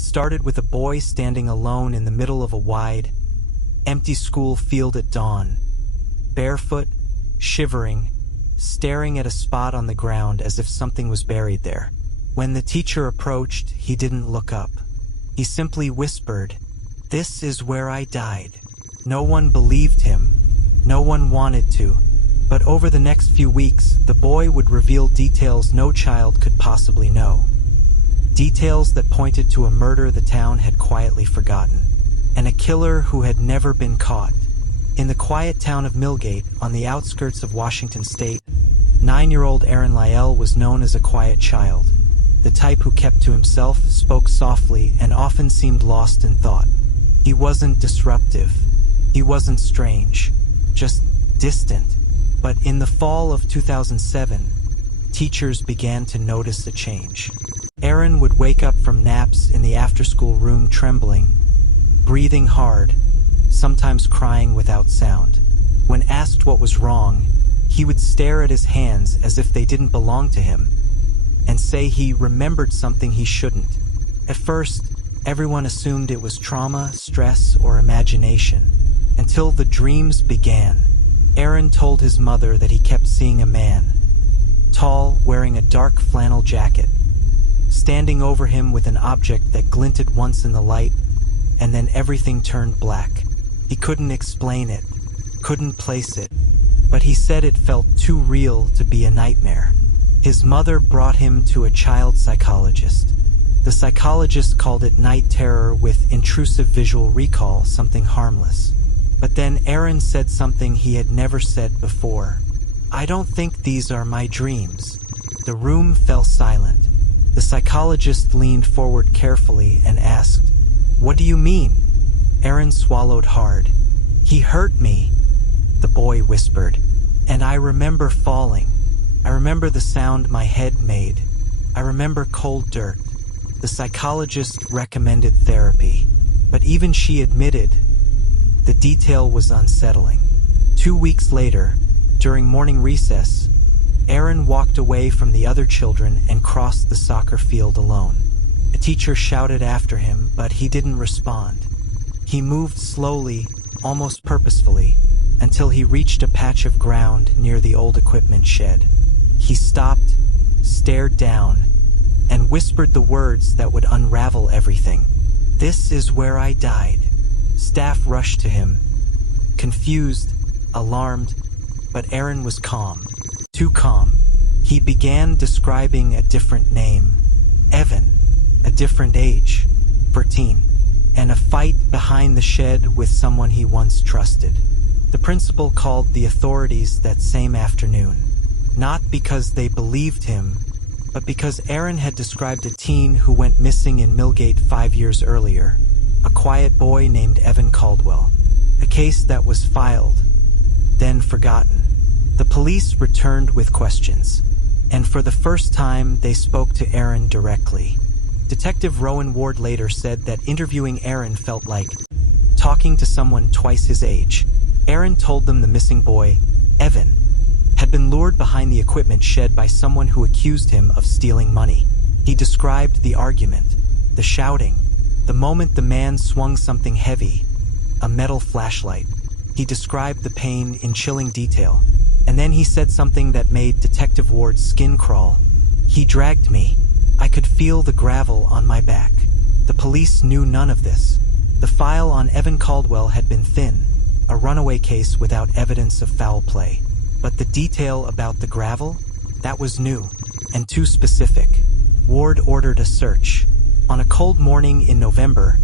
It started with a boy standing alone in the middle of a wide, empty school field at dawn, barefoot, shivering, staring at a spot on the ground as if something was buried there. When the teacher approached, he didn't look up. He simply whispered, "This is where I died." No one believed him. No one wanted to. But over the next few weeks, the boy would reveal details no child could possibly know. Details that pointed to a murder the town had quietly forgotten, and a killer who had never been caught. In the quiet town of Millgate, on the outskirts of Washington State, 9-year-old Aaron Lyell was known as a quiet child, the type who kept to himself, spoke softly, and often seemed lost in thought. He wasn't disruptive. He wasn't strange, just distant. But in the fall of 2007, teachers began to notice a change. Aaron would wake up from naps in the after-school room trembling, breathing hard, sometimes crying without sound. When asked what was wrong, he would stare at his hands as if they didn't belong to him, and say he remembered something he shouldn't. At first, everyone assumed it was trauma, stress, or imagination, until the dreams began. Aaron told his mother that he kept seeing a man, tall, wearing a dark flannel jacket, standing over him with an object that glinted once in the light, and then everything turned black. He couldn't explain it, couldn't place it, but he said it felt too real to be a nightmare. His mother brought him to a child psychologist. The psychologist called it night terror with intrusive visual recall, something harmless. But then Aaron said something he had never said before. "I don't think these are my dreams." The room fell silent. The psychologist leaned forward carefully and asked, "What do you mean?" Aaron swallowed hard. "He hurt me," the boy whispered, "and I remember falling. I remember the sound my head made. I remember cold dirt." The psychologist recommended therapy, but even she admitted the detail was unsettling. 2 weeks later, during morning recess, Aaron walked away from the other children and crossed the soccer field alone. A teacher shouted after him, but he didn't respond. He moved slowly, almost purposefully, until he reached a patch of ground near the old equipment shed. He stopped, stared down, and whispered the words that would unravel everything. "This is where I died." Staff rushed to him, confused, alarmed, but Aaron was calm. Too calm. He began describing a different name, Evan, a different age, 14, and a fight behind the shed with someone he once trusted. The principal called the authorities that same afternoon, not because they believed him, but because Aaron had described a teen who went missing in Millgate 5 years earlier, a quiet boy named Evan Caldwell, a case that was filed, then forgotten. The police returned with questions, and for the first time they spoke to Aaron directly. Detective Rowan Ward later said that interviewing Aaron felt like talking to someone twice his age. Aaron told them the missing boy, Evan, had been lured behind the equipment shed by someone who accused him of stealing money. He described the argument, the shouting, the moment the man swung something heavy, a metal flashlight. He described the pain in chilling detail, and then he said something that made Detective Ward's skin crawl. "He dragged me. I could feel the gravel on my back." The police knew none of this. The file on Evan Caldwell had been thin, a runaway case without evidence of foul play. But the detail about the gravel? That was new, and too specific. Ward ordered a search. On a cold morning in November,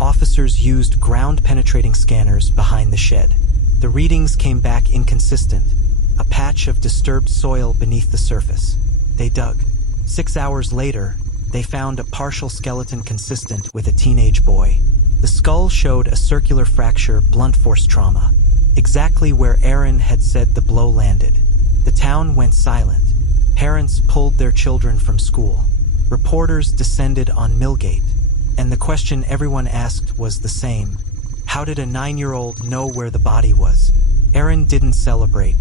officers used ground-penetrating scanners behind the shed. The readings came back inconsistent, a patch of disturbed soil beneath the surface. They dug. 6 hours later, they found a partial skeleton consistent with a teenage boy. The skull showed a circular fracture, blunt force trauma, exactly where Aaron had said the blow landed. The town went silent. Parents pulled their children from school. Reporters descended on Millgate, and the question everyone asked was the same. How did a 9-year-old know where the body was? Aaron didn't celebrate.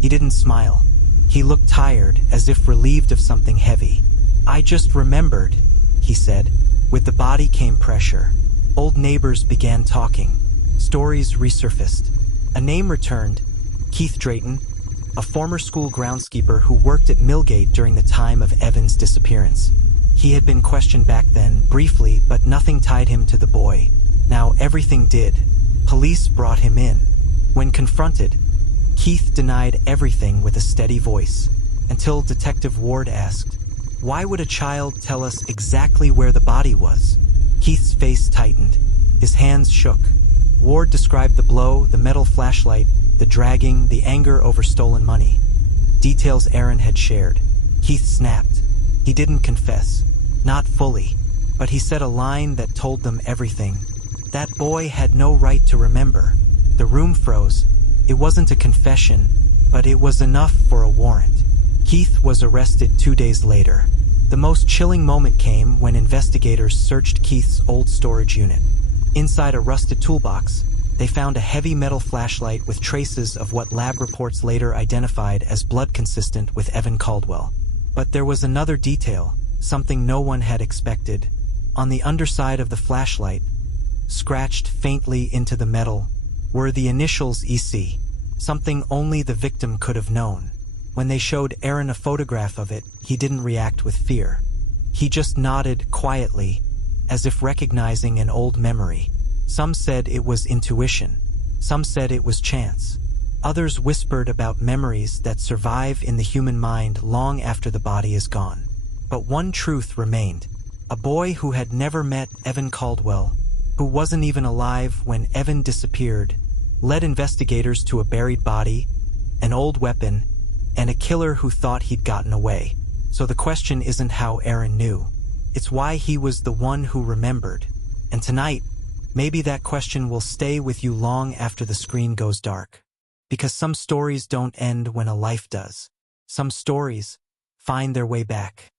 He didn't smile. He looked tired, as if relieved of something heavy. "I just remembered," he said. With the body came pressure. Old neighbors began talking. Stories resurfaced. A name returned, Keith Drayton, a former school groundskeeper who worked at Millgate during the time of Evan's disappearance. He had been questioned back then, briefly, but nothing tied him to the boy. Now everything did. Police brought him in. When confronted, Keith denied everything with a steady voice, until Detective Ward asked, "Why would a child tell us exactly where the body was?" Keith's face tightened. His hands shook. Ward described the blow, the metal flashlight, the dragging, the anger over stolen money. Details Aaron had shared. Keith snapped. He didn't confess. Not fully. But he said a line that told them everything. That boy had no right to remember. The room froze. It wasn't a confession, but it was enough for a warrant. Keith was arrested 2 days later. The most chilling moment came when investigators searched Keith's old storage unit. Inside a rusted toolbox, they found a heavy metal flashlight with traces of what lab reports later identified as blood consistent with Evan Caldwell. But there was another detail, something no one had expected. On the underside of the flashlight, scratched faintly into the metal, were the initials EC, something only the victim could have known. When they showed Aaron a photograph of it, he didn't react with fear. He just nodded quietly, as if recognizing an old memory. Some said it was intuition. Some said it was chance. Others whispered about memories that survive in the human mind long after the body is gone. But one truth remained. A boy who had never met Evan Caldwell, who wasn't even alive when Evan disappeared, led investigators to a buried body, an old weapon, and a killer who thought he'd gotten away. So the question isn't how Aaron knew. It's why he was the one who remembered. And tonight, maybe that question will stay with you long after the screen goes dark. Because some stories don't end when a life does. Some stories find their way back.